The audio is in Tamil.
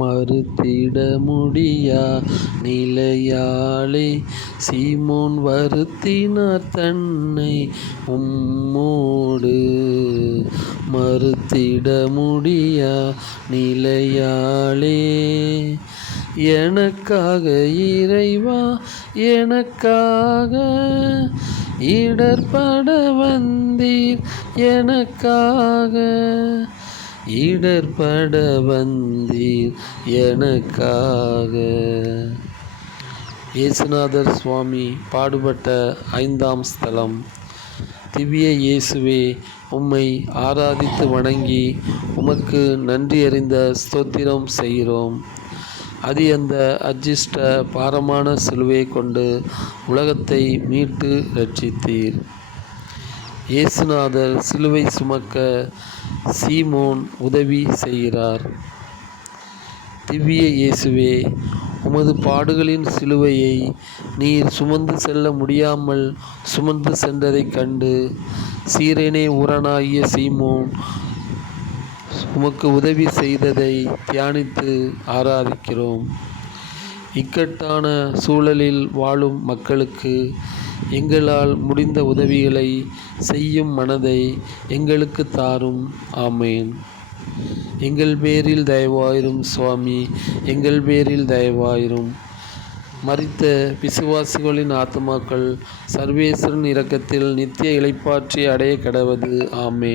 மறுத்திட முடியா நிலையாலே சீமோன் வருத்தினார் தன்னை உம்மோடு. மறுத்திட முடியா நிலையாலே எனக்காக இறைவா எனக்காக இடர்பட வந்தீர், எனக்காக இடர்பட வந்தீர் எனக்காக. இயேசுநாதர் சுவாமி பாடுபட்ட 5ஆம் ஸ்தலம். திவ்ய இயேசுவே, உம்மை ஆராதித்து வணங்கி உமக்கு நன்றி அறிந்த ஸ்தோத்திரம் செய்கிறோம். அந்த அஜிஷ்ட பாரமான சிலுவையை கொண்டு உலகத்தை மீட்டு இரட்சித்தீர். இயேசுநாதர் சிலுவை சுமக்க சீமோன் உதவி செய்கிறார். திவ்ய இயேசுவே, உமது பாடுகளின் சிலுவையை நீர் சுமந்து செல்ல முடியாமல் சுமந்து சென்றதைக் கண்டு சீரேனே ஊரனாகிய சீமோன் உமக்கு உதவி செய்ததை தியானித்து ஆராதிக்கிறோம். இக்கட்டான சூழலில் வாழும் மக்களுக்கு எங்களால் முடிந்த உதவிகளை செய்யும் மனதை எங்களுக்கு தாரும். ஆமேன். எங்கள் பேரில் தயவாயிரும் சுவாமி, எங்கள் பேரில் தயவாயிரும். மரித்த விசுவாசிகளின் ஆத்துமாக்கள் சர்வேஸ்வரன் இரக்கத்தில் நித்திய இளைப்பாற்றி அடைய கடவது. ஆமேன்.